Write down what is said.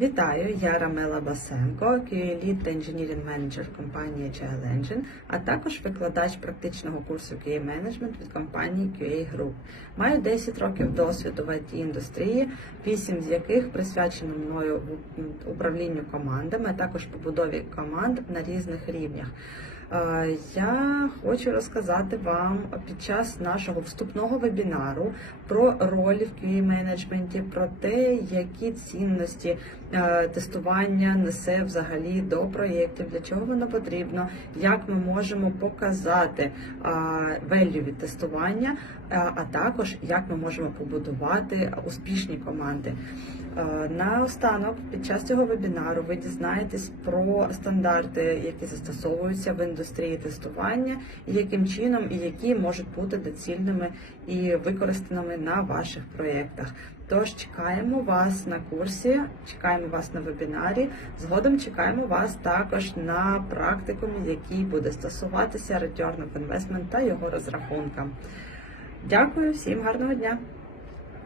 Вітаю, я Рамела Басенко, QA-лід та інженірінг менеджер компанії Agile Engine, а також викладач практичного курсу QA Management від компанії QA Group. Маю 10 років досвіду в it індустрії, 8 з яких присвячено мною управлінню командами, а також побудові команд на різних рівнях. Я хочу розказати вам під час нашого вступного вебінару про ролі в QA менеджменті, про те, які цінності тестування несе взагалі до проєктів, для чого воно потрібно, як ми можемо показати value від тестування, а також як ми можемо побудувати успішні команди. Е, Наостанок, під час цього вебінару ви дізнаєтесь про стандарти, які застосовуються в індустрії тестування, яким чином і які можуть бути доцільними і використаними на ваших проєктах. Тож чекаємо вас на курсі, чекаємо вас на вебінарі. Згодом чекаємо вас також на практикумі, який буде стосуватися Return of Investment та його розрахункам. Дякую, всім гарного дня!